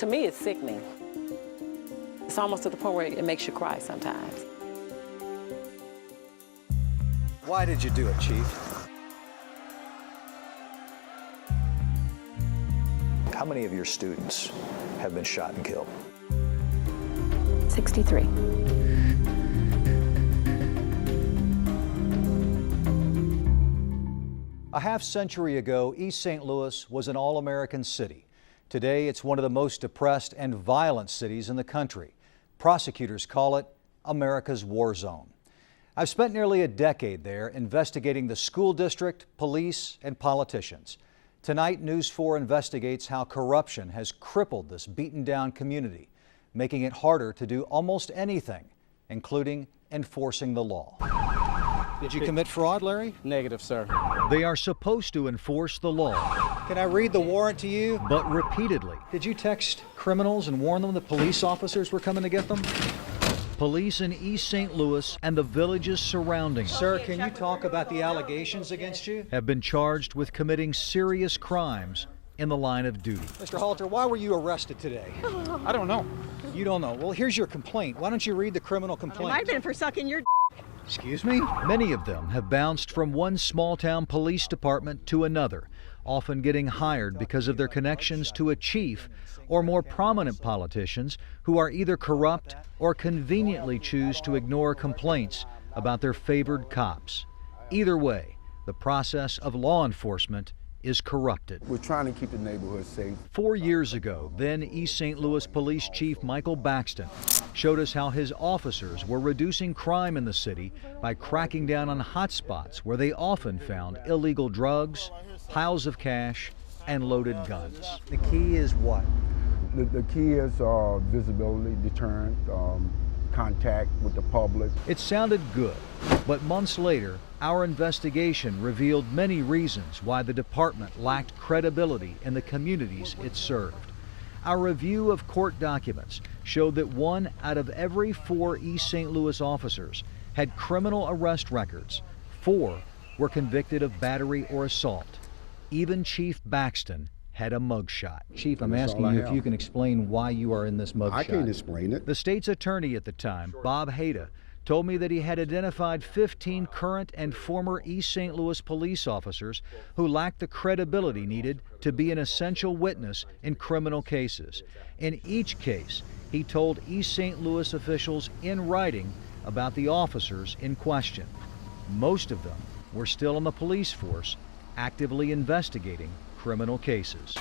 To me, it's sickening. It's almost to the point where it makes you cry sometimes. Why did you do it, Chief? How many of your students have been shot and killed? 63. A half century ago, East St. Louis was an all-American city. Today, it's one of the most depressed and violent cities in the country. Prosecutors call it America's war zone. I've spent nearly a decade there investigating the school district, police, and politicians. Tonight, News 4 investigates how corruption has crippled this beaten-down community, making it harder to do almost anything, including enforcing the law. Did you commit fraud, Larry? Negative, sir. They are supposed to enforce the law. Can I read the warrant to you? But repeatedly. Did you text criminals and warn them that police officers were coming to get them? Police in East St. Louis and the villages surrounding it. Sir, can you talk about the allegations against you? Have been charged with committing serious crimes in the line of duty. Mr. Halter, why were you arrested today? I don't know. You don't know. Well, here's your complaint. Why don't you read the criminal complaint? It might have been for sucking your Excuse me? Many of them have bounced from one small-town police department to another, often getting hired because of their connections to a chief or more prominent politicians who are either corrupt or conveniently choose to ignore complaints about their favored cops. Either way, the process of law enforcement is corrupted. We're trying to keep the neighborhood safe. 4 years ago, then East St. Louis Police Chief Michael Baxton showed us how his officers were reducing crime in the city by cracking down on hotspots where they often found illegal drugs, piles of cash, and loaded guns. The key is what? The key is visibility, deterrent, contact with the public. It sounded good, but months later, our investigation revealed many reasons why the department lacked credibility in the communities it served. Our review of court documents showed that 1 out of every 4 East St. Louis officers had criminal arrest records. 4 were convicted of battery or assault. Even Chief Baxton had a mugshot. Chief, I'm asking you if you can explain why you are in this mugshot. I can't explain it. The state's attorney at the time, Bob Hayda, told me that he had identified 15 current and former East St. Louis police officers who lacked the credibility needed to be an essential witness in criminal cases. In each case, he told East St. Louis officials in writing about the officers in question. Most of them were still in the police force, actively investigating criminal cases.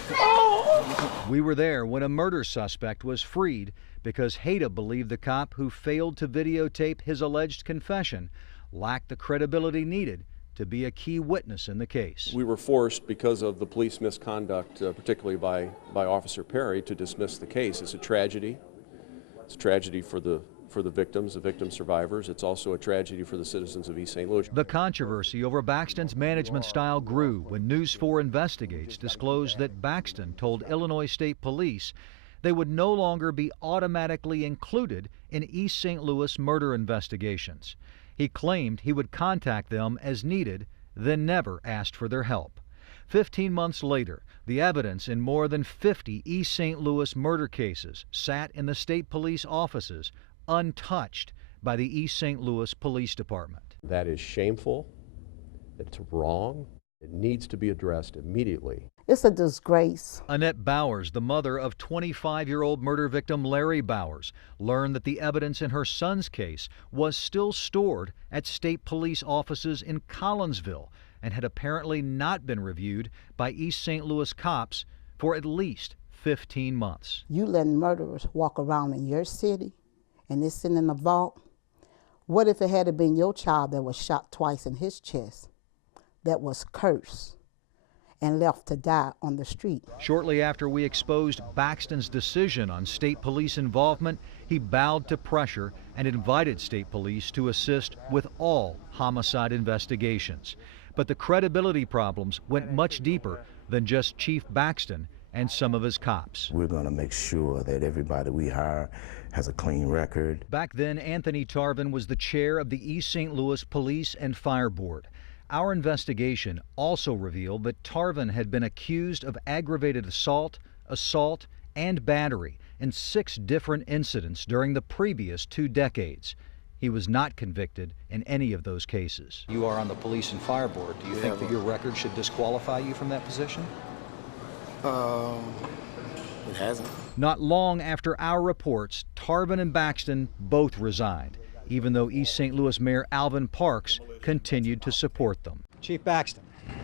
We were there when a murder suspect was freed because Hayda believed the cop who failed to videotape his alleged confession lacked the credibility needed to be a key witness in the case. We were forced, because of the police misconduct, particularly by Officer Perry, to dismiss the case. It's a tragedy. It's a tragedy for the victims, the victim survivors. It's also a tragedy for the citizens of East St. Louis. The controversy over Baxton's management style grew when News 4 Investigates disclosed that Baxton told Illinois State Police they would no longer be automatically included in East St. Louis murder investigations. He claimed he would contact them as needed, then never asked for their help. 15 months later, the evidence in more than 50 East St. Louis murder cases sat in the state police offices, untouched by the East St. Louis Police Department. That is shameful. It's wrong. It needs to be addressed immediately. It's a disgrace. Annette Bowers, the mother of 25-year-old murder victim Larry Bowers, learned that the evidence in her son's case was still stored at state police offices in Collinsville and had apparently not been reviewed by East St. Louis cops for at least 15 months. You letting murderers walk around in your city and it's sitting in the vault? What if it had been your child that was shot twice in his chest, that was cursed and left to die on the street? Shortly after we exposed Baxton's decision on state police involvement, he bowed to pressure and invited state police to assist with all homicide investigations. But the credibility problems went much deeper than just Chief Baxton and some of his cops. We're going to make sure that everybody we hire has a clean record. Back then, Anthony Tarvin was the chair of the East St. Louis Police and Fire Board. Our investigation also revealed that Tarvin had been accused of aggravated assault, and battery in 6 different incidents during the previous 2 decades. He was not convicted in any of those cases. You are on the Police and Fire Board. Do you think that your record should disqualify you from that position? It hasn't. Not long after our reports, Tarvin and Baxton both resigned, even though East St. Louis Mayor Alvin Parks continued to support them. Chief Baxton.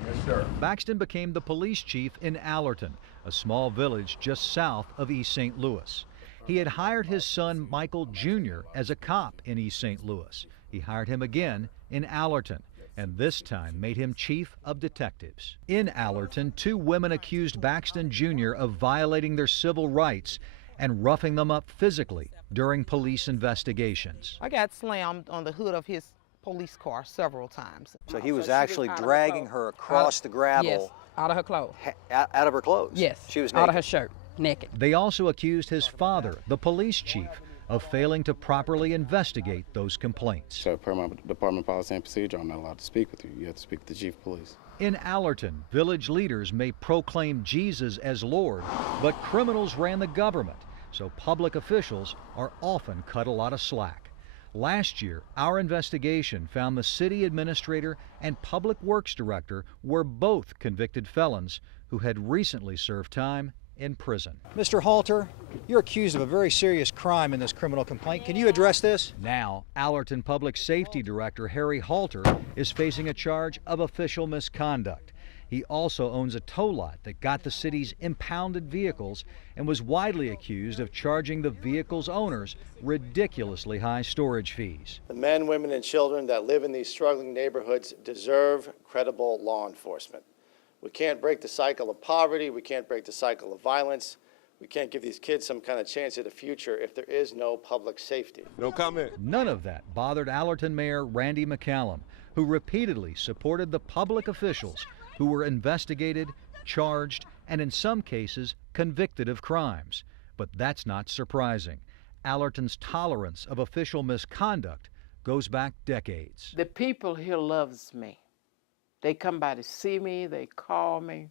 Yes, sir. Baxton became the police chief in Allerton, a small village just south of East St. Louis. He had hired his son Michael Jr. as a cop in East St. Louis. He hired him again in Allerton, and this time made him chief of detectives. In Allerton, 2 women accused Baxton Jr. of violating their civil rights and roughing them up physically during police investigations. I got slammed on the hood of his police car several times. So he was actually dragging her across the gravel. Yes, out of her clothes. Out of her clothes? Yes, She was naked. out of her shirt, naked. They also accused his father, the police chief, of failing to properly investigate those complaints. So per my department policy and procedure, I'm not allowed to speak with you. You have to speak with the chief of police. In Allerton, village leaders may proclaim Jesus as Lord, but criminals ran the government, so public officials are often cut a lot of slack. Last year, our investigation found the city administrator and public works director were both convicted felons who had recently served time in prison. Mr. Halter, you're accused of a very serious crime in this criminal complaint. Can you address this? Now, Allerton Public Safety Director Harry Halter is facing a charge of official misconduct. He also owns a tow lot that got the city's impounded vehicles and was widely accused of charging the vehicle's owners ridiculously high storage fees. The men, women, and children that live in these struggling neighborhoods deserve credible law enforcement. We can't break the cycle of poverty. We can't break the cycle of violence. We can't give these kids some kind of chance at a future if there is no public safety. No comment. None of that bothered Allerton Mayor Randy McCallum, who repeatedly supported the public officials who were investigated, charged, and in some cases convicted of crimes. But that's not surprising. Allerton's tolerance of official misconduct goes back decades. The people here loves me. They come by to see me, they call me.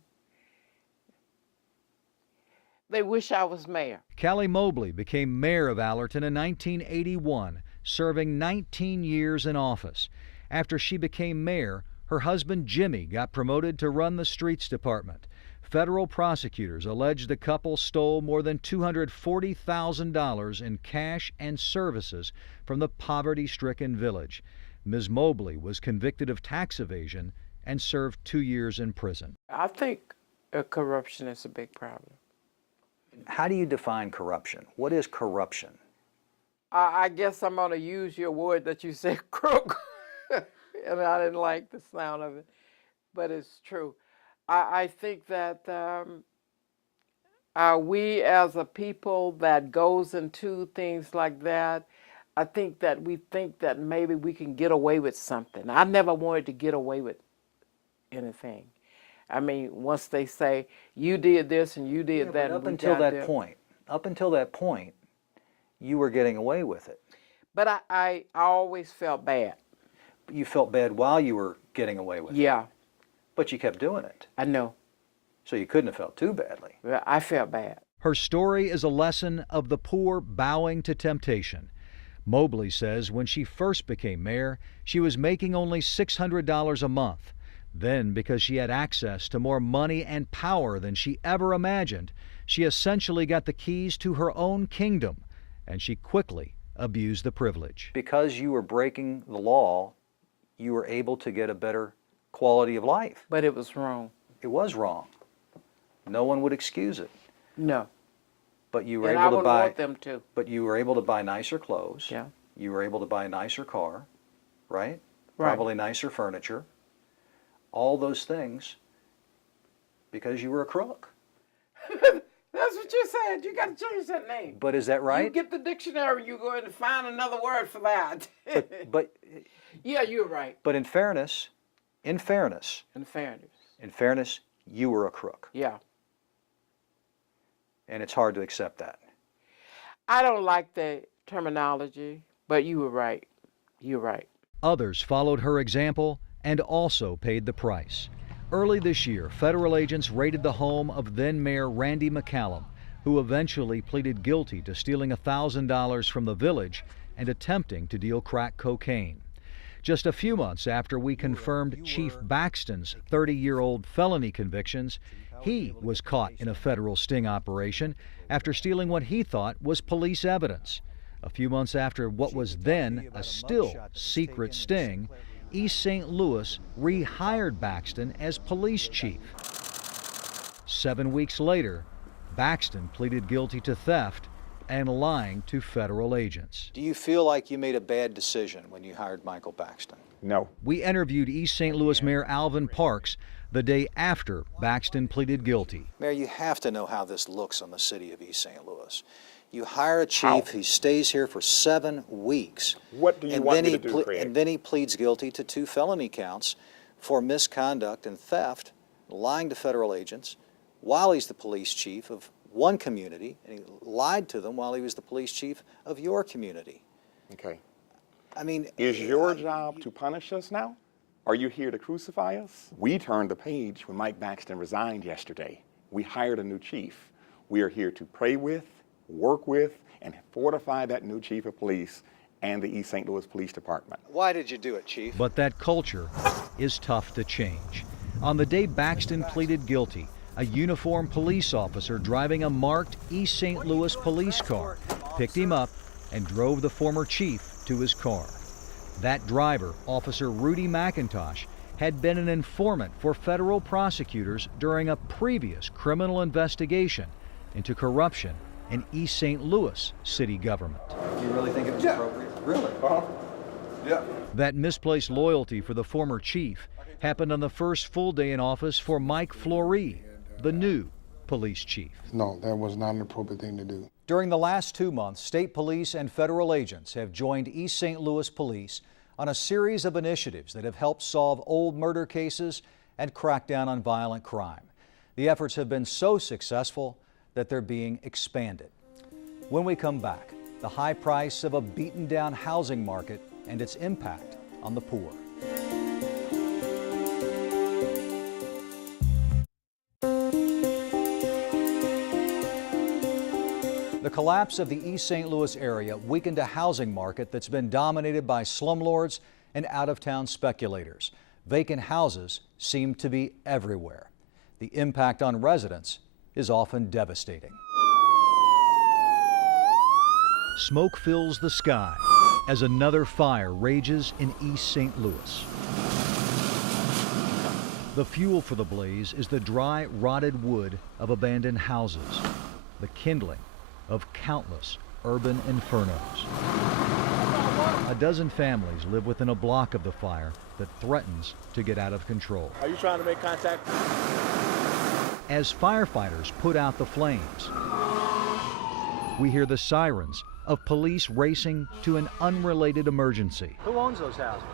They wish I was mayor. Callie Mobley became mayor of Allerton in 1981, serving 19 years in office. After she became mayor, her husband Jimmy got promoted to run the streets department. Federal prosecutors allege the couple stole more than $240,000 in cash and services from the poverty-stricken village. Ms. Mobley was convicted of tax evasion and served 2 years in prison. I think corruption is a big problem. How do you define corruption? What is corruption? I guess I'm going to use your word that you said, crook. And I didn't like the sound of it, but it's true. I think that we as a people that goes into things like that, I think that we think that maybe we can get away with something. I never wanted to get away with anything. I mean, once they say, you did this and you did that. Up until that point, you were getting away with it. But I always felt bad. You felt bad while you were getting away with it. Yeah. But you kept doing it. I know. So you couldn't have felt too badly. Well, I felt bad. Her story is a lesson of the poor bowing to temptation. Mobley says when she first became mayor, she was making only $600 a month. Then, because she had access to more money and power than she ever imagined, she essentially got the keys to her own kingdom, and she quickly abused the privilege. Because you were breaking the law, you were able to get a better quality of life. But it was wrong. It was wrong. No one would excuse it. No. But you were and able I to buy. Want them to. But you were able to buy nicer clothes. Yeah. You were able to buy a nicer car, right? Right. Probably nicer furniture. All those things because you were a crook. That's what you said. You got to change that name. But is that right? You get the dictionary, you're going to find another word for that. but yeah, you're right. But in fairness, you were a crook. Yeah. And it's hard to accept that. I don't like the terminology, but you were right. You're right. Others followed her example and also paid the price. Early this year, federal agents raided the home of then-Mayor Randy McCallum. who eventually pleaded guilty to stealing $1,000 from the village and attempting to deal crack cocaine. Just a few months after we confirmed Chief Baxton's 30-year-old felony convictions, he was caught in a federal sting operation after stealing what he thought was police evidence. A few months after what was then a still secret sting, East St. Louis rehired Baxton as police chief. 7 weeks later, Baxton pleaded guilty to theft and lying to federal agents. Do you feel like you made a bad decision when you hired Michael Baxton? No. We interviewed East St. Louis Mayor Alvin Parks the day after Baxton pleaded guilty. Mayor, you have to know how this looks on the city of East St. Louis. You hire a chief, he stays here for 7 weeks. What do you want me to do, Craig? And then he pleads guilty to 2 felony counts for misconduct and theft, lying to federal agents, while he's the police chief of one community, and he lied to them while he was the police chief of your community. Okay. I mean, is your job to punish us now? Are you here to crucify us? We turned the page when Mike Baxton resigned yesterday. We hired a new chief. We are here to pray with, work with, and fortify that new chief of police and the East St. Louis Police Department. why did you do it, Chief? But that culture is tough to change. On the day Baxton pleaded guilty, a uniformed police officer driving a marked East St. Louis police car picked him up and drove the former chief to his car. That driver, Officer Rudy McIntosh, had been an informant for federal prosecutors during a previous criminal investigation into corruption in East St. Louis city government. You really think it was appropriate? Really? Yeah. That misplaced loyalty for the former chief happened on the first full day in office for Mike Flory, the new police chief. No, that was not an appropriate thing to do. During the last 2 months, state police and federal agents have joined East St. Louis Police on a series of initiatives that have helped solve old murder cases and crack down on violent crime. The efforts have been so successful that they're being expanded. When we come back, the high price of a beaten-down housing market and its impact on the poor. The collapse of the East St. Louis area weakened a housing market that's been dominated by slumlords and out-of-town speculators. Vacant houses seem to be everywhere. The impact on residents is often devastating. Smoke fills the sky as another fire rages in East St. Louis. The fuel for the blaze is the dry, rotted wood of abandoned houses, the kindling of countless urban infernos. A dozen families live within a block of the fire that threatens to get out of control. Are you trying to make contact? As firefighters put out the flames, we hear the sirens of police racing to an unrelated emergency. Who owns those houses?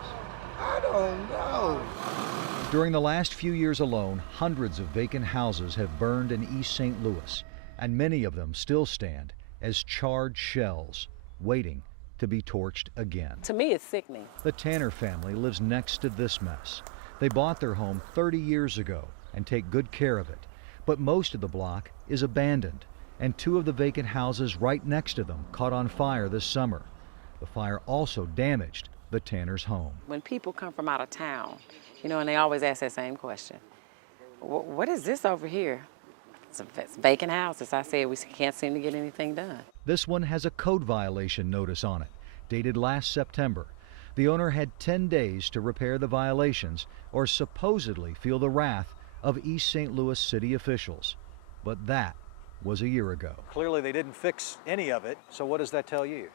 I don't know. During the last few years alone, hundreds of vacant houses have burned in East St. Louis, and many of them still stand as charred shells, waiting to be torched again. To me, it's sickening. The Tanner family lives next to this mess. They bought their home 30 years ago and take good care of it, but most of the block is abandoned, and 2 of the vacant houses right next to them caught on fire this summer. The fire also damaged the Tanner's home. When people come from out of town, and they always ask that same question. What is this over here? It's vacant houses. I said we can't seem to get anything done. This one has a code violation notice on it, dated last September. The owner had 10 days to repair the violations or supposedly feel the wrath of East St. Louis city officials. But that was a year ago. Clearly they didn't fix any of it, so what does that tell you?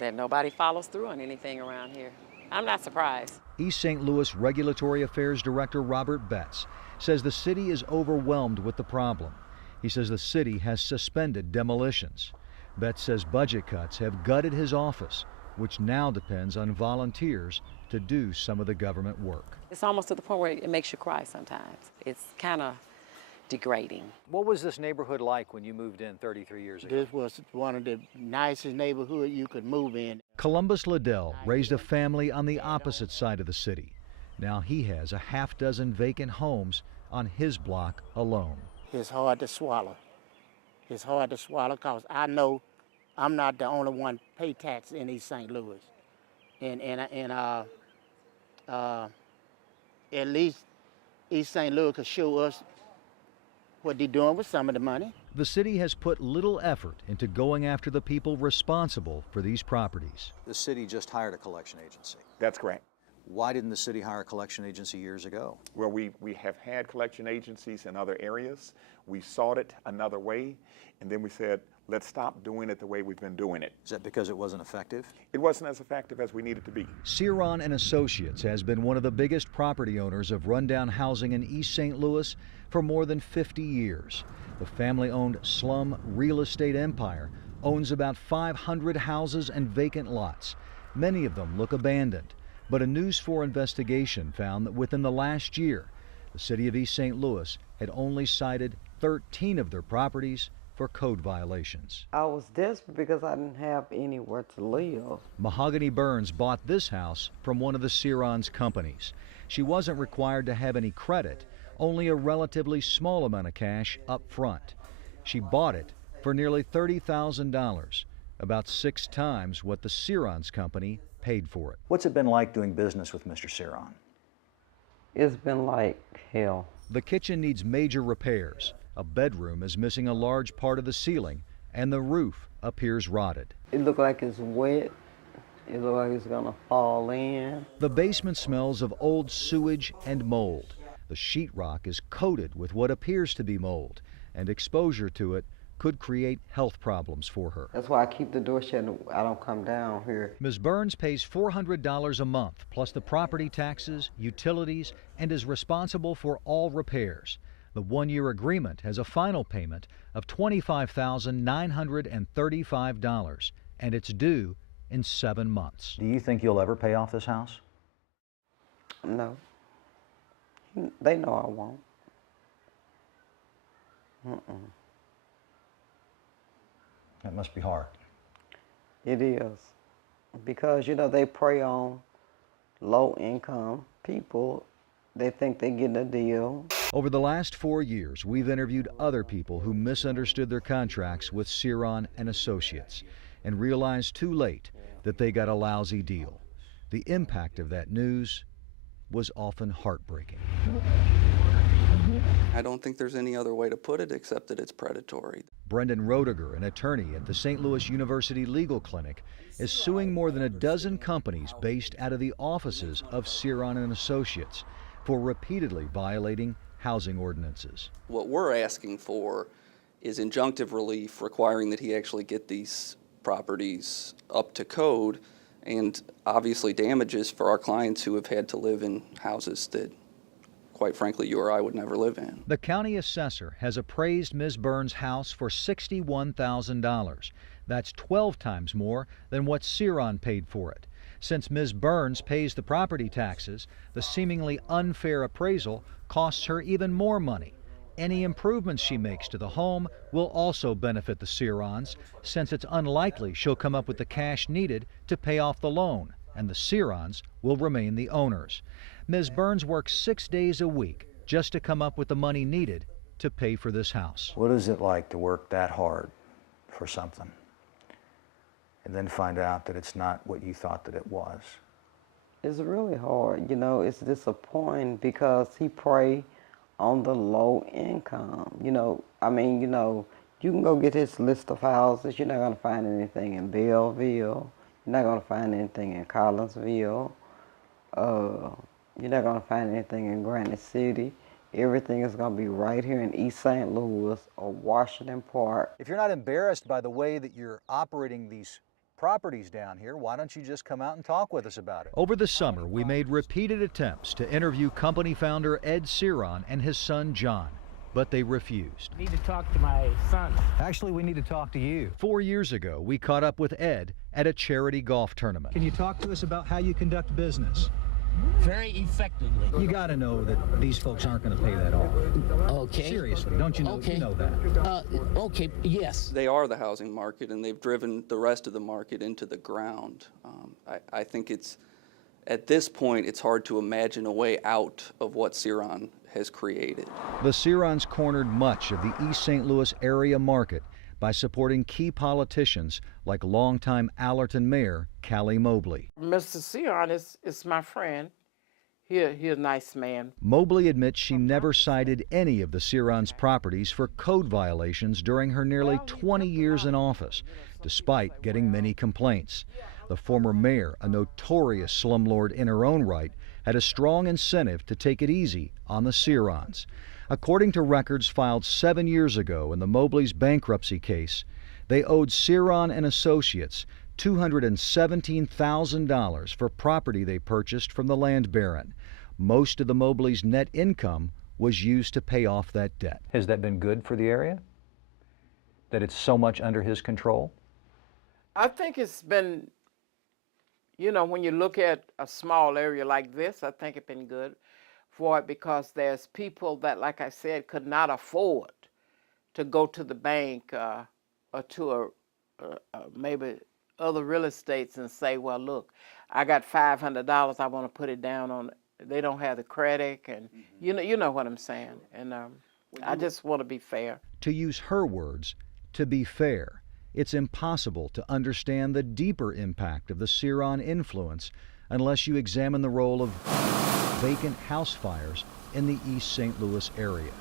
That nobody follows through on anything around here. I'm not surprised. East St. Louis Regulatory Affairs Director Robert Betts says the city is overwhelmed with the problem. He says the city has suspended demolitions. Betts says budget cuts have gutted his office, which now depends on volunteers to do some of the government work. It's almost to the point where it makes you cry sometimes. It's kind of degrading. What was this neighborhood like when you moved in 33 years ago? This was one of the nicest neighborhoods you could move in. Columbus Liddell raised a family on the opposite side of the city. Now he has a half-dozen vacant homes on his block alone. It's hard to swallow. it's hard to swallow because I know I'm not the only one pay tax in East St. Louis. And at least East St. Louis could show us what they're doing with some of the money. The city has put little effort into going after the people responsible for these properties. The city just hired a collection agency. That's correct. Why didn't the city hire a collection agency years ago? Well, we have had collection agencies in other areas. We sought it another way, and then we said, let's stop doing it the way we've been doing it. Is that because it wasn't effective? It wasn't as effective as we needed to be. Ceron and Associates has been one of the biggest property owners of rundown housing in East St. Louis for more than 50 years. The family-owned slum real estate empire owns about 500 houses and vacant lots. Many of them look abandoned. But a News 4 investigation found that within the last year, the city of East St. Louis had only cited 13 of their properties for code violations. I was desperate because I didn't have anywhere to live. Mahogany Burns bought this house from one of the Ceron's companies. She wasn't required to have any credit, only a relatively small amount of cash up front. She bought it for nearly $30,000, about 6 times what the Ceron's company paid for it. What's it been like doing business with Mr. Ceron? It's been like hell. The kitchen needs major repairs. A bedroom is missing a large part of the ceiling, and the roof appears rotted. It looks like it's wet. It looks like it's gonna fall in. The basement smells of old sewage and mold. The sheetrock is coated with what appears to be mold, and exposure to it could create health problems for her. That's why I keep the door shut and I don't come down here. Ms. Burns pays $400 a month, plus the property taxes, utilities, and is responsible for all repairs. The one-year agreement has a final payment of $25,935, and it's due in 7 months. Do you think you'll ever pay off this house? No. They know I won't. That must be hard. It is. Because, you know, they prey on low-income people. They think they're getting a deal. Over the last 4 years, we've interviewed other people who misunderstood their contracts with Ceron and Associates and realized too late that they got a lousy deal. The impact of that news was often heartbreaking. I don't think there's any other way to put it except that it's predatory. Brendan Roediger, an attorney at the St. Louis University Legal Clinic, is suing more than a dozen companies based out of the offices of Ceron and Associates for repeatedly violating housing ordinances. What we're asking for is injunctive relief requiring that he actually get these properties up to code, and obviously damages for our clients who have had to live in houses that, quite frankly, you or I would never live in. The county assessor has appraised Ms. Burns' house for $61,000. That's 12 times more than what Ceron paid for it. Since Ms. Burns pays the property taxes, the seemingly unfair appraisal costs her even more money. Any improvements she makes to the home will also benefit the Cerons, since it's unlikely she'll come up with the cash needed to pay off the loan, and the Cerons will remain the owners. Ms. Burns works 6 days a week just to come up with the money needed to pay for this house. What is it like to work that hard for something and then find out that it's not what you thought that it was? It's really hard. You know, it's disappointing because he prey on the low income. You know, I mean, you know, you can go get his list of houses. You're not going to find anything in Belleville. You're not going to find anything in Collinsville. You're not going to find anything in Granite City. Everything is going to be right here in East St. Louis or Washington Park. If you're not embarrassed by the way that you're operating these properties down here, why don't you just come out and talk with us about it? Over the summer, we made repeated attempts to interview company founder Ed Ceron and his son John, but they refused. I need to talk to my son. Actually, we need to talk to you. 4 years ago, we caught up with Ed at a charity golf tournament. Can you talk to us about how you conduct business? Very effectively. You got to know that these folks aren't going to pay that off. Okay. Seriously, don't you know, Okay. you know that? Okay, yes. They are the housing market, and they've driven the rest of the market into the ground. I think it's, at this point, it's hard to imagine a way out of what Ceron has created. The Sirons cornered much of the East St. Louis area market by supporting key politicians like longtime Allerton Mayor Callie Mobley. Mr. Siron is my friend. He's a nice man. Mobley admits she never cited any of the Sirons' properties for code violations during her nearly 20 years in office, despite getting many complaints. The former mayor, a notorious slumlord in her own right, had a strong incentive to take it easy on the Sirons. According to records filed 7 years ago in the Mobley's bankruptcy case, they owed Siron and Associates $217,000 for property they purchased from the land baron. Most of the Mobley's net income was used to pay off that debt. Has that been good for the area? That it's so much under his control? I think it's been, when you look at a small area like this, I think it's been good for it because there's people that, like I said, could not afford to go to the bank or to maybe other real estates and say, well, look, I got $500, I want to put it down on. They don't have the credit, and you know what I'm saying. And I just want to be fair. To use her words, to be fair, it's impossible to understand the deeper impact of the Siron influence unless you examine the role of vacant house fires in the East St. Louis area.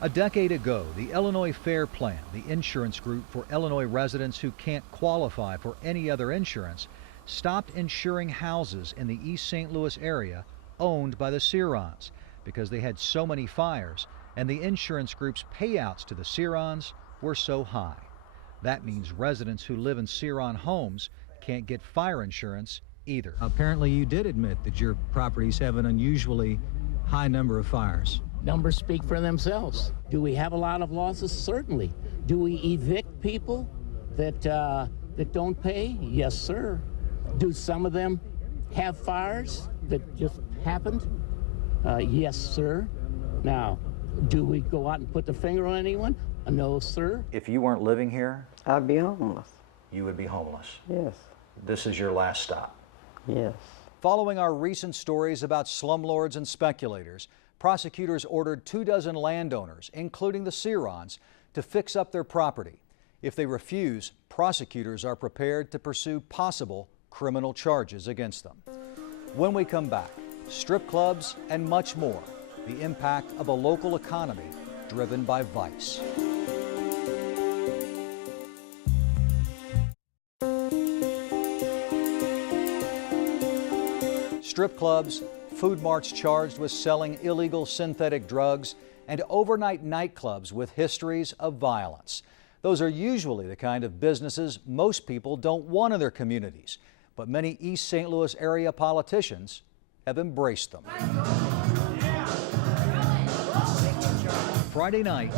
A decade ago, the Illinois Fair Plan, the insurance group for Illinois residents who can't qualify for any other insurance, stopped insuring houses in the East St. Louis area owned by the Sirons because they had so many fires and the insurance group's payouts to the Sirons were so high. That means residents who live in Siron homes can't get fire insurance either. Apparently you did admit that your properties have an unusually high number of fires. Numbers speak for themselves. Do we have a lot of losses? Certainly. Do we evict people that don't pay? Yes, sir. Do some of them have fires that just happened? Yes, sir. Now, do we go out and put the finger on anyone? No, sir. If you weren't living here, I'd be homeless. you would be homeless. Yes. This is your last stop. Yes. Following our recent stories about slumlords and speculators, prosecutors ordered 24 landowners, including the Sirons, to fix up their property. If they refuse, prosecutors are prepared to pursue possible criminal charges against them. When we come back, strip clubs and much more, the impact of a local economy driven by vice. Strip clubs, food marts charged with selling illegal synthetic drugs, and overnight nightclubs with histories of violence. Those are usually the kind of businesses most people don't want in their communities, but many East St. Louis area politicians have embraced them. Friday night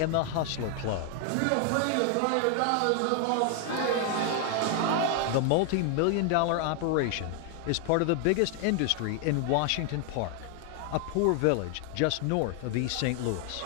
in the Hustler Club. The multi-million-dollar operation is part of the biggest industry in Washington Park, a poor village just north of East St. Louis.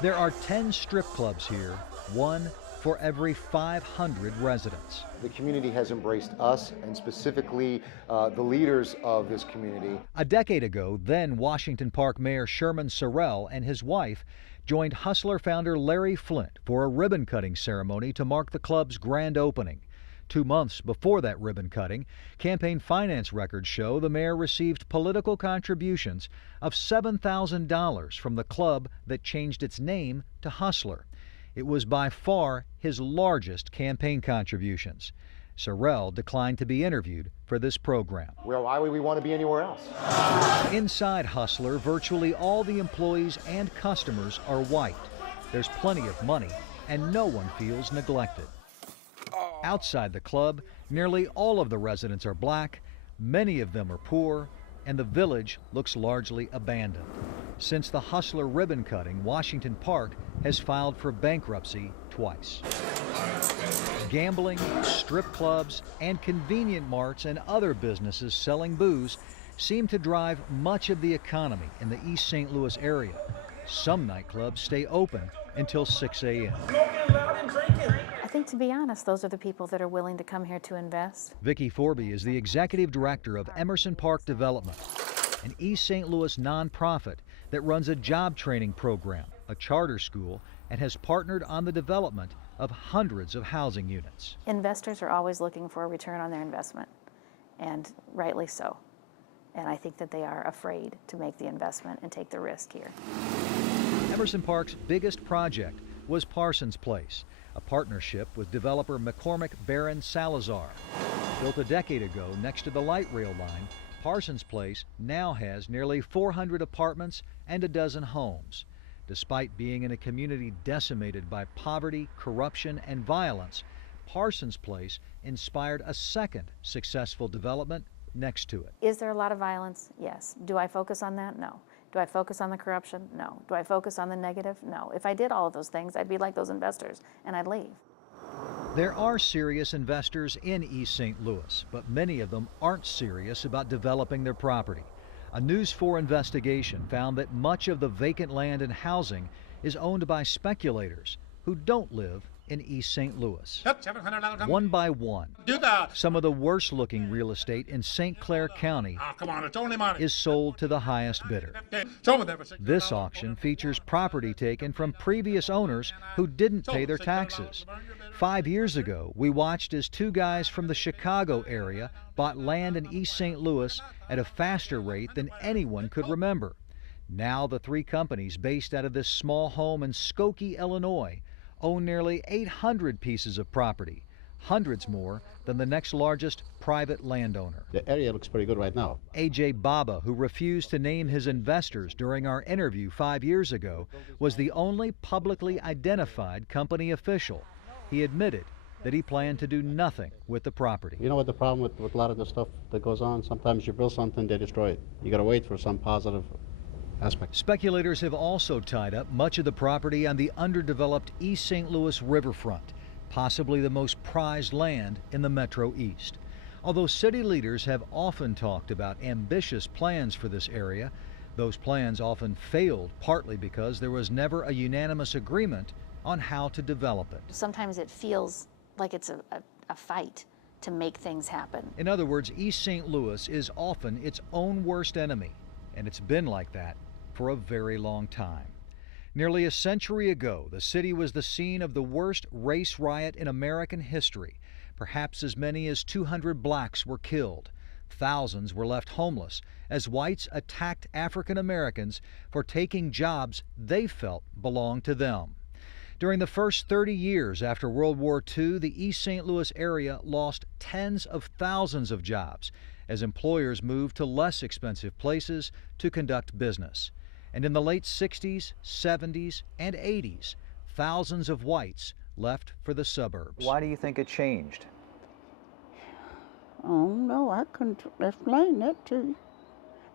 There are 10 strip clubs here, one for every 500 residents. The community has embraced us, and specifically the leaders of this community. A decade ago, then Washington Park Mayor Sherman Sorrell and his wife joined Hustler founder Larry Flint for a ribbon-cutting ceremony to mark the club's grand opening. 2 months before that ribbon cutting, campaign finance records show the mayor received political contributions of $7,000 from the club that changed its name to Hustler. It was by far his largest campaign contributions. Sorrell declined to be interviewed for this program. Well, why would we want to be anywhere else? Inside Hustler, virtually all the employees and customers are white. There's plenty of money, and no one feels neglected. Outside the club, nearly all of the residents are black, many of them are poor, and the village looks largely abandoned. Since the Hustler ribbon cutting, Washington Park has filed for bankruptcy twice. Gambling, strip clubs, and convenient marts and other businesses selling booze seem to drive much of the economy in the East St. Louis area. Some nightclubs stay open until 6 a.m. I think, to be honest, those are the people that are willing to come here to invest. Vicki Forby is the executive director of Emerson Park Development. an East St. Louis nonprofit that runs a job training program, a charter school, and has partnered on the development of hundreds of housing units. Investors are always looking for a return on their investment, and rightly so. And I think that they are afraid to make the investment and take the risk here. Emerson Park's biggest project was Parsons Place, a partnership with developer McCormick Barron Salazar. Built a decade ago next to the light rail line, Parsons Place now has nearly 400 apartments and a dozen homes. Despite being in a community decimated by poverty, corruption, and violence, Parsons Place inspired a second successful development next to it. Is there a lot of violence? Yes. Do I focus on that? No. Do I focus on the corruption? No. Do I focus on the negative? No. If I did all of those things, I'd be like those investors and I'd leave. There are serious investors in East St. Louis, but many of them aren't serious about developing their property. A News 4 investigation found that much of the vacant land and housing is owned by speculators who don't live in East St. Louis. One by one, some of the worst looking real estate in St. Clair County is sold to the highest bidder. This auction features property taken from previous owners who didn't pay their taxes. 5 years ago, we watched as two guys from the Chicago area bought land in East St. Louis at a faster rate than anyone could remember. Now the three companies based out of this small home in Skokie, Illinois, own nearly 800 pieces of property, hundreds more than the next largest private landowner. The area looks pretty good right now. A.J. Baba, who refused to name his investors during our interview 5 years ago, was the only publicly identified company official. He admitted that he planned to do nothing with the property. You know what the problem with a lot of the stuff that goes on? Sometimes you build something, they destroy it. You gotta wait for some positive aspect. Speculators have also tied up much of the property on the underdeveloped East St. Louis riverfront, possibly the most prized land in the Metro East. Although city leaders have often talked about ambitious plans for this area, those plans often failed partly because there was never a unanimous agreement on how to develop it. Sometimes it feels like it's a fight to make things happen. In other words, East St. Louis is often its own worst enemy, and it's been like that for a very long time. Nearly a century ago, the city was the scene of the worst race riot in American history. Perhaps as many as 200 blacks were killed. Thousands were left homeless as whites attacked African Americans for taking jobs they felt belonged to them. During the first 30 years after World War II, the East St. Louis area lost tens of thousands of jobs as employers moved to less expensive places to conduct business. And in the late 60s, 70s, and 80s, thousands of whites left for the suburbs. Why do you think it changed? Oh, no, I couldn't explain that to you.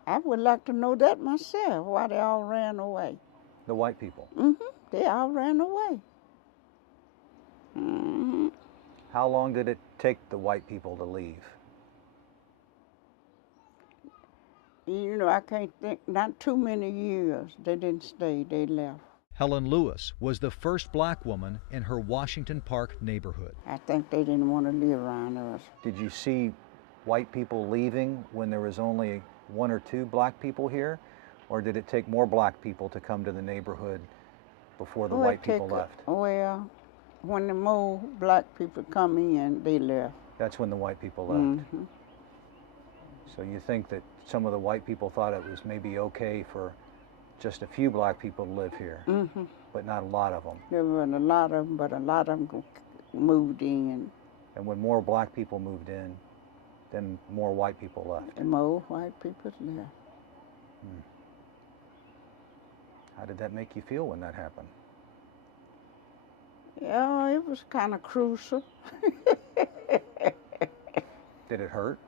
I would like to know that myself, why they all ran away. The white people? They all ran away. How long did it take the white people to leave? You know, I can't think, not too many years. They didn't stay, they left. Helen Lewis was the first black woman in her Washington Park neighborhood. I think they didn't want to live around us. Did you see white people leaving when there was only 1 or 2 black people here? Or did it take more black people to come to the neighborhood before the white people left? Well, when the more black people come in, they left. That's when the white people left. So you think that some of the white people thought it was maybe okay for just a few black people to live here, but not a lot of them. There weren't a lot of them, but a lot of them moved in. And when more black people moved in, then more white people left. And more white people left. How did that make you feel when that happened? Yeah, it was kind of crucial. Did it hurt?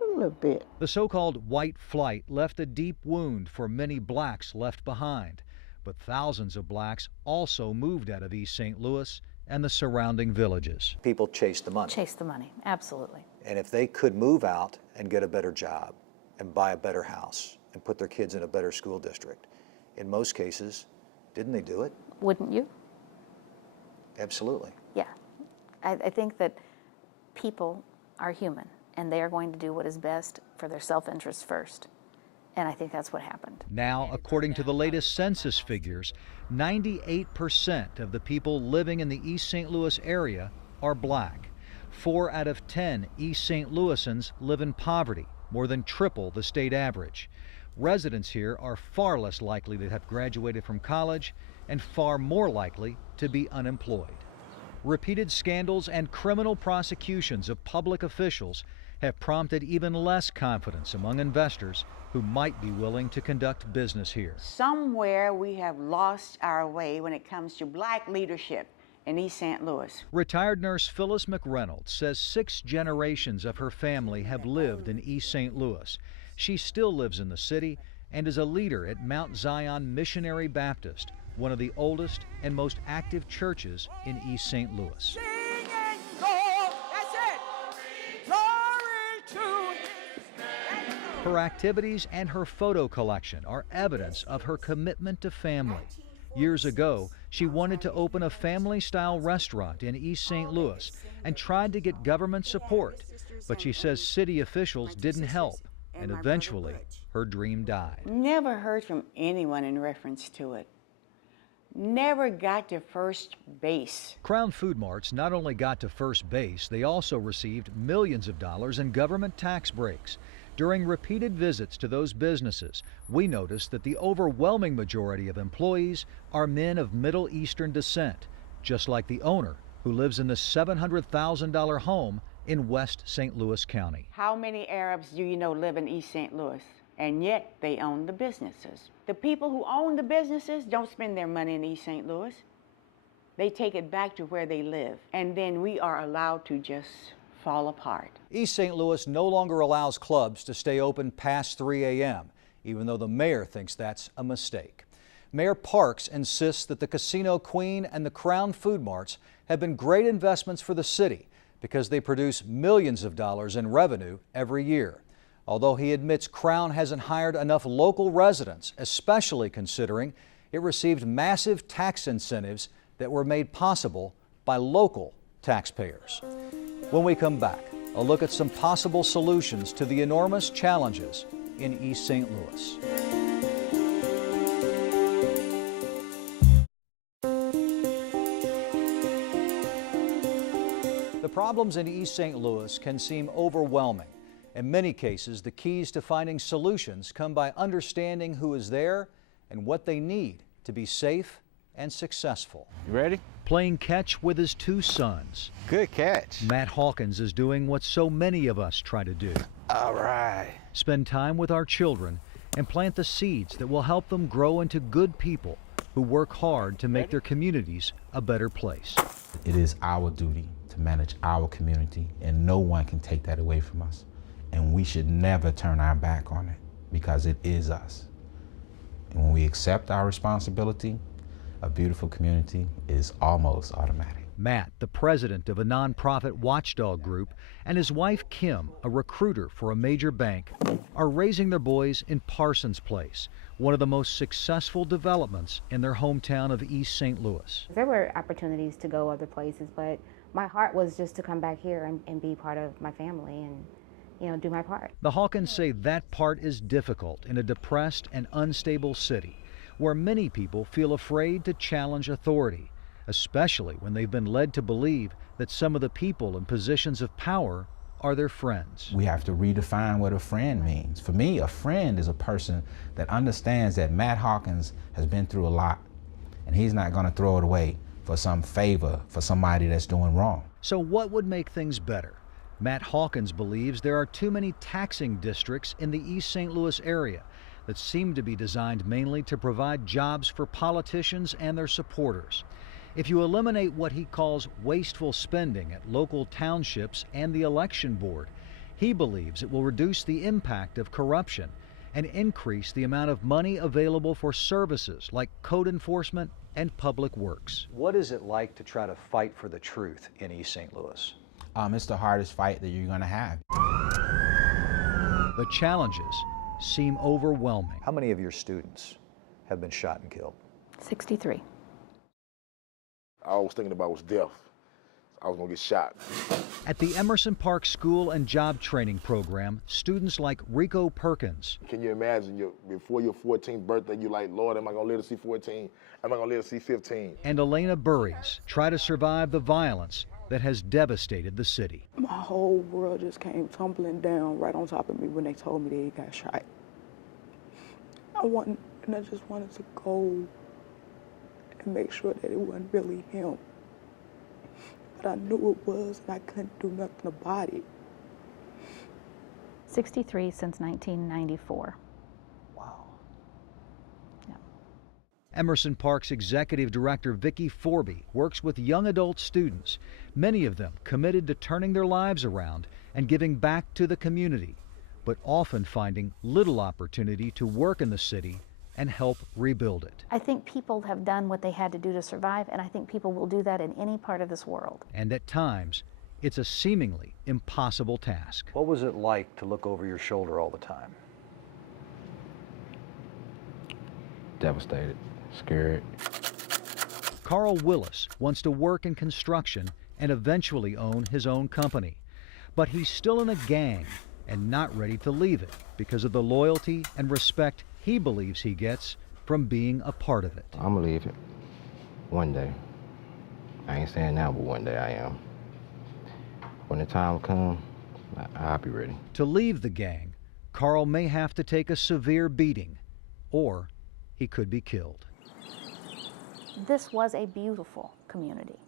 A little bit. The so-called white flight left a deep wound for many blacks left behind, but thousands of blacks also moved out of East St. Louis and the surrounding villages. People chase the money. Chase the money, absolutely. And if they could move out and get a better job and buy a better house and put their kids in a better school district, in most cases, didn't they do it? Wouldn't you? Absolutely. Yeah. I think that people are human, and they are going to do what is best for their self-interest first. And I think that's what happened. Now, according to the latest census figures, 98% of the people living in the East St. Louis area are black. 4 out of 10 East St. Louisans live in poverty, more than triple the state average. Residents here are far less likely to have graduated from college and far more likely to be unemployed. Repeated scandals and criminal prosecutions of public officials have prompted even less confidence among investors who might be willing to conduct business here. Somewhere we have lost our way when it comes to black leadership in East St. Louis. Retired nurse Phyllis McReynolds says 6 generations of her family have lived in East St. Louis. She still lives in the city and is a leader at Mount Zion Missionary Baptist, one of the oldest and most active churches in East St. Louis. Her activities and her photo collection are evidence of her commitment to family. Years ago, she wanted to open a family-style restaurant in East St. Louis and tried to get government support, but she says city officials didn't help, and eventually her dream died. Never heard from anyone in reference to it. Never got to first base. Crown Food Marts not only got to first base, they also received millions of dollars in government tax breaks. During repeated visits to those businesses, we noticed that the overwhelming majority of employees are men of Middle Eastern descent, just like the owner, who lives in the $700,000 home in West St. Louis County. How many Arabs do you know live in East St. Louis? And yet they own the businesses. The people who own the businesses don't spend their money in East St. Louis. They take it back to where they live. And then we are allowed to just fall apart. East St. Louis no longer allows clubs to stay open past 3 a.m., even though the mayor thinks that's a mistake. Mayor Parks insists that the Casino Queen and the Crown Food Marts have been great investments for the city because they produce millions of dollars in revenue every year. Although he admits Crown hasn't hired enough local residents, especially considering it received massive tax incentives that were made possible by local taxpayers. When we come back, a look at some possible solutions to the enormous challenges in East St. Louis. The problems in East St. Louis can seem overwhelming. In many cases, the keys to finding solutions come by understanding who is there and what they need to be safe and successful. You ready? Playing catch with his 2 sons. Good catch. Matt Hawkins is doing what so many of us try to do. All right. Spend time with our children and plant the seeds that will help them grow into good people who work hard to make their communities a better place. It is our duty to manage our community, and no one can take that away from us. And we should never turn our back on it because it is us. And when we accept our responsibility, a beautiful community is almost automatic. Matt, the president of a nonprofit watchdog group, and his wife Kim, a recruiter for a major bank, are raising their boys in Parsons Place, one of the most successful developments in their hometown of East St. Louis. There were opportunities to go other places, but my heart was just to come back here and be part of my family and, you know, do my part. The Hawkins say that part is difficult in a depressed and unstable city, where many people feel afraid to challenge authority, especially when they've been led to believe that some of the people in positions of power are their friends. We have to redefine what a friend means. For me, a friend is a person that understands that Matt Hawkins has been through a lot, and he's not going to throw it away for some favor for somebody that's doing wrong. So what would make things better? Matt Hawkins believes there are too many taxing districts in the East St. Louis area that seem to be designed mainly to provide jobs for politicians and their supporters. If you eliminate what he calls wasteful spending at local townships and the election board, he believes it will reduce the impact of corruption and increase the amount of money available for services like code enforcement and public works. What is it like to try to fight for the truth in East St. Louis? It's the hardest fight that you're going to have. The challenges seem overwhelming. How many of your students have been shot and killed? 63. All I was thinking about was death. I was gonna get shot. At the Emerson Park School and Job Training Program, students like Rico Perkins. Can you imagine before your 14th birthday, you're like, Lord, am I gonna live to see 14? Am I gonna live to see 15? And Elena Burries try to survive the violence that has devastated the city. My whole world just came tumbling down right on top of me when they told me that he got shot. I just wanted to go and make sure that it wasn't really him. But I knew it was, and I couldn't do nothing about it. 63 since 1994. Emerson Park's executive director, Vicki Forby, works with young adult students, many of them committed to turning their lives around and giving back to the community, but often finding little opportunity to work in the city and help rebuild it. I think people have done what they had to do to survive, and I think people will do that in any part of this world. And at times, it's a seemingly impossible task. What was it like to look over your shoulder all the time? Devastated, scared. Carl Willis wants to work in construction and eventually own his own company. But he's still in a gang and not ready to leave it because of the loyalty and respect he believes he gets from being a part of it. I'm gonna leave it one day. I ain't saying now, but one day I am. When the time comes, I'll be ready. To leave the gang, Carl may have to take a severe beating, or he could be killed. This was a beautiful community.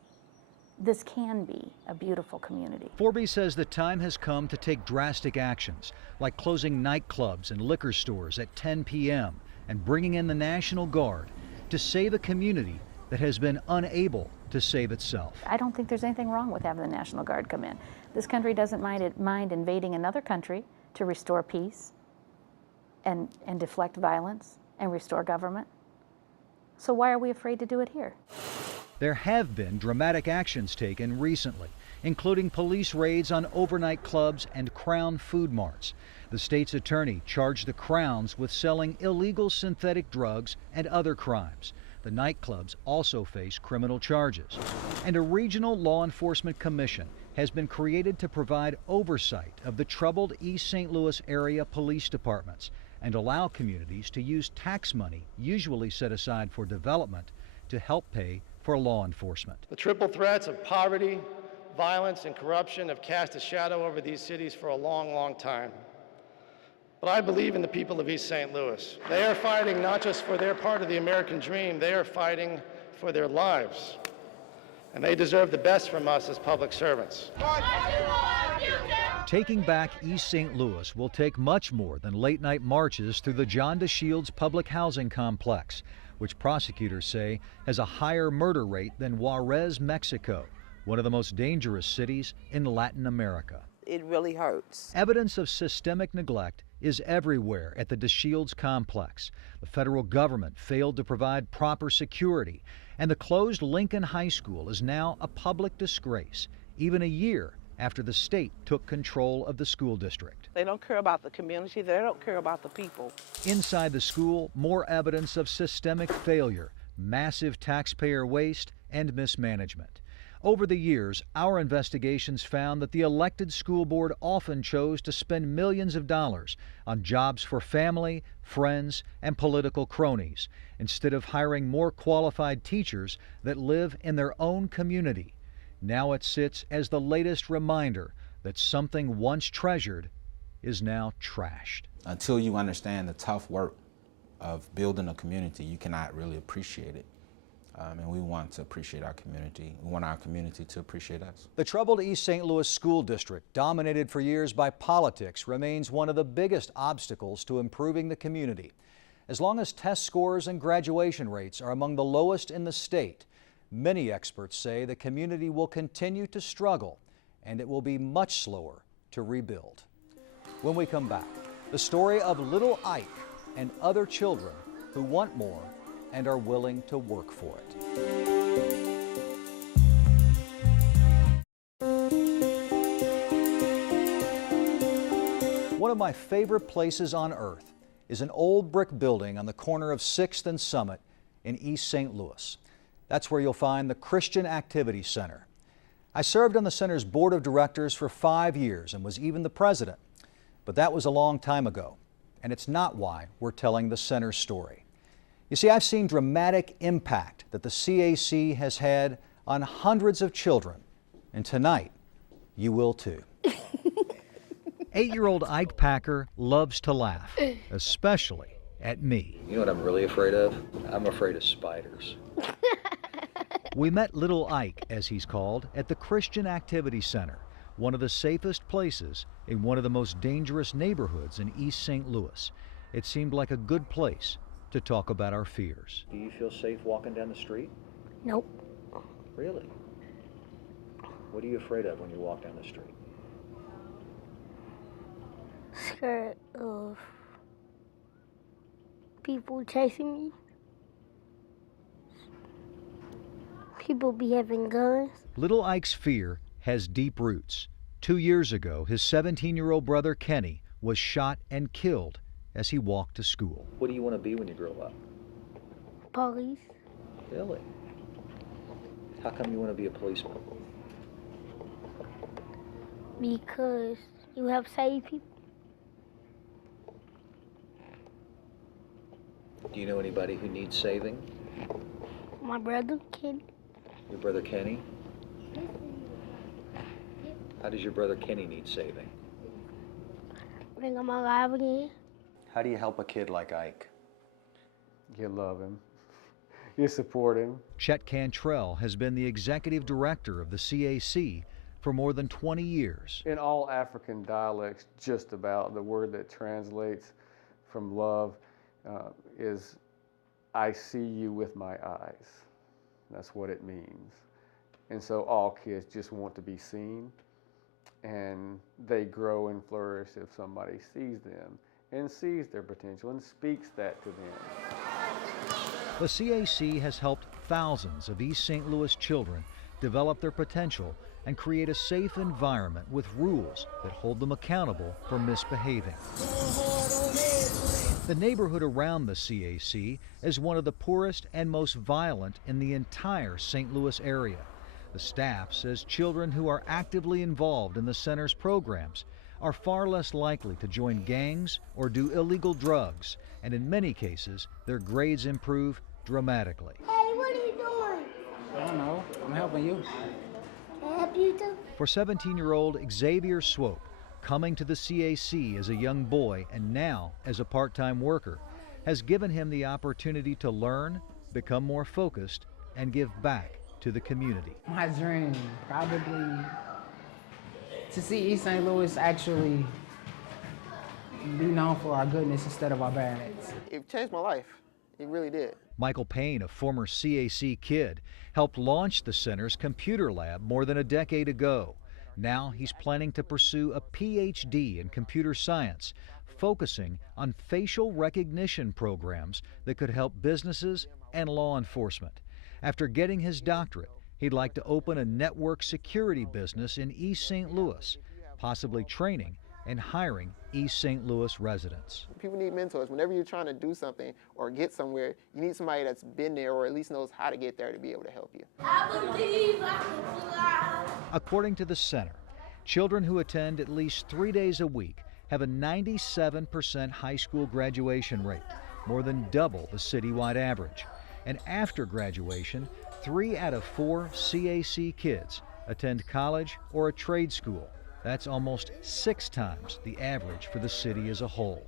This can be a beautiful community. Forby says the time has come to take drastic actions, like closing nightclubs and liquor stores at 10 p.m. and bringing in the National Guard to save a community that has been unable to save itself. I don't think there's anything wrong with having the National Guard come in. This country doesn't mind invading another country to restore peace and deflect violence and restore government. So why are we afraid to do it here? There have been dramatic actions taken recently, including police raids on overnight clubs and Crown food marts. The state's attorney charged the Crowns with selling illegal synthetic drugs and other crimes. The nightclubs also face criminal charges. And a regional law enforcement commission has been created to provide oversight of the troubled East St. Louis area police departments and allow communities to use tax money usually set aside for development to help pay for law enforcement. The triple threats of poverty, violence, and corruption have cast a shadow over these cities for a long, long time. But I believe in the people of East St. Louis. They are fighting not just for their part of the American dream, they are fighting for their lives. And they deserve the best from us as public servants. Taking back East St. Louis will take much more than late-night marches through the John DeShields public housing complex, which prosecutors say has a higher murder rate than Juarez, Mexico, one of the most dangerous cities in Latin America. It really hurts. Evidence of systemic neglect is everywhere at the DeShields complex. The federal government failed to provide proper security, and the closed Lincoln High School is now a public disgrace, even a year after the state took control of the school district. They don't care about the community, they don't care about the people. Inside the school, more evidence of systemic failure, massive taxpayer waste, and mismanagement. Over the years, our investigations found that the elected school board often chose to spend millions of dollars on jobs for family, friends, and political cronies, instead of hiring more qualified teachers that live in their own community. Now it sits as the latest reminder that something once treasured is now trashed. Until you understand the tough work of building a community, you cannot really appreciate it. And we want to appreciate our community. We want our community to appreciate us. The troubled East St. Louis school district, dominated for years by politics, remains one of the biggest obstacles to improving the community. As long as test scores and graduation rates are among the lowest in the state, many experts say the community will continue to struggle and it will be much slower to rebuild. When we come back, the story of little Ike and other children who want more and are willing to work for it. One of my favorite places on earth is an old brick building on the corner of 6th and Summit in East St. Louis. That's where you'll find the Christian Activity Center. I served on the center's board of directors for 5 years and was even the president. But that was a long time ago, and it's not why we're telling the center's story. You see, I've seen dramatic impact that the CAC has had on hundreds of children, and tonight you will too. 8-year-old Ike Packer loves to laugh, especially at me. You know what I'm really afraid of? I'm afraid of spiders. We met little Ike, as he's called, at the Christian Activity Center, one of the safest places in one of the most dangerous neighborhoods in East St. Louis. It seemed like a good place to talk about our fears. Do you feel safe walking down the street? Nope. Really? What are you afraid of when you walk down the street? Scared of people chasing me. People be having guns. Little Ike's fear has deep roots. 2 years ago, his 17-year-old brother Kenny was shot and killed as he walked to school. What do you want to be when you grow up? Police. Really? How come you want to be a policeman? Because you help save people. Do you know anybody who needs saving? My brother, Kenny. Your brother Kenny? How does your brother Kenny need saving? Bring him alive again. How do you help a kid like Ike? You love him. You support him. Chet Cantrell has been the executive director of the CAC for more than 20 years. In all African dialects, just about, the word that translates from love is, I see you with my eyes. That's what it means. And so all kids just want to be seen, and they grow and flourish if somebody sees them and sees their potential and speaks that to them. The CAC has helped thousands of East St. Louis children develop their potential and create a safe environment with rules that hold them accountable for misbehaving. The neighborhood around the CAC is one of the poorest and most violent in the entire St. Louis area. The staff says children who are actively involved in the center's programs are far less likely to join gangs or do illegal drugs, and in many cases, their grades improve dramatically. Hey, what are you doing? I don't know. I'm helping you. Can I help you too? For 17-year-old Xavier Swope, coming to the CAC as a young boy and now as a part-time worker has given him the opportunity to learn, become more focused, and give back to the community. My dream, probably to see East St. Louis actually be known for our goodness instead of our bads. It changed my life. It really did. Michael Payne, a former CAC kid, helped launch the center's computer lab more than a decade ago. Now he's planning to pursue a PhD in computer science, focusing on facial recognition programs that could help businesses and law enforcement. After getting his doctorate, he'd like to open a network security business in East St. Louis, possibly training and hiring East St. Louis residents. People need mentors. Whenever you're trying to do something or get somewhere, you need somebody that's been there or at least knows how to get there to be able to help you. I believe I can fly. According to the center, children who attend at least 3 days a week have a 97% high school graduation rate, more than double the citywide average. And after graduation, 3 out of 4 CAC kids attend college or a trade school. That's almost 6 times the average for the city as a whole.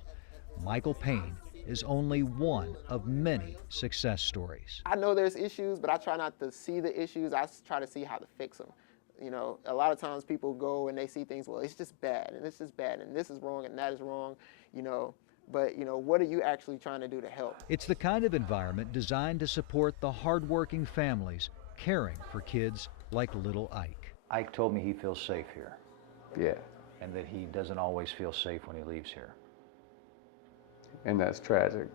Michael Payne is only one of many success stories. I know there's issues, but I try not to see the issues. I try to see how to fix them. You know, a lot of times people go and they see things, well, it's just bad, and this is bad, and this is wrong, and that is wrong, you know. But, you know, what are you actually trying to do to help? It's the kind of environment designed to support the hardworking families caring for kids like little Ike. Ike told me he feels safe here. Yeah. And that he doesn't always feel safe when he leaves here. And that's tragic.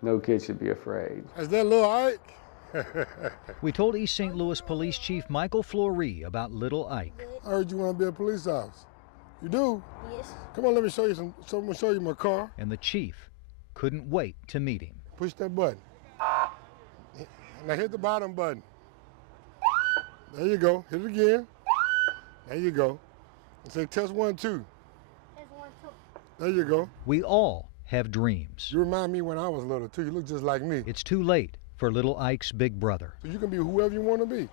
No kid should be afraid. Is that little Ike? We told East St. Louis Police Chief Michael Fleury about little Ike. I heard you want to be a police officer. You do? Yes. Come on, let me show you I'm gonna show you my car. And the chief couldn't wait to meet him. Push that button. Now hit the bottom button. There you go. Hit it again. There you go. And say test 1, 2. Test 1, 2. There you go. We all have dreams. You remind me when I was little too. You look just like me. It's too late for little Ike's big brother. So you can be whoever you want to be.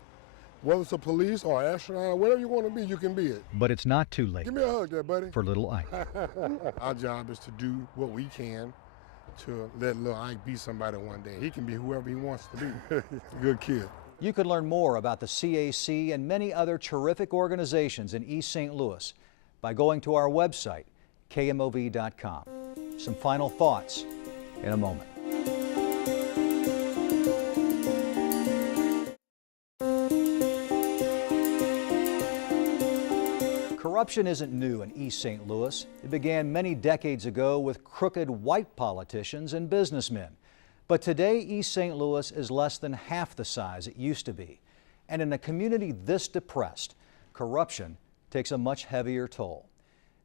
Whether it's a police or an astronaut or whatever you want to be, you can be it. But it's not too late Give me a hug there, buddy. for little Ike. Our job is to do what we can to let little Ike be somebody one day. He can be whoever he wants to be. Good kid. You can learn more about the CAC and many other terrific organizations in East St. Louis by going to our website, KMOV.com. Some final thoughts in a moment. Corruption isn't new in East St. Louis. It began many decades ago with crooked white politicians and businessmen. But today, East St. Louis is less than half the size it used to be. And in a community this depressed, corruption takes a much heavier toll.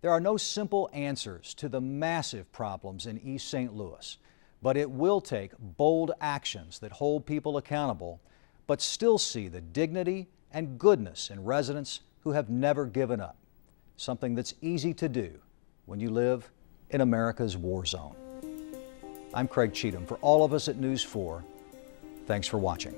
There are no simple answers to the massive problems in East St. Louis, but it will take bold actions that hold people accountable, but still see the dignity and goodness in residents who have never given up, something that's easy to do when you live in America's war zone. I'm Craig Cheatham. For all of us at News 4, thanks for watching.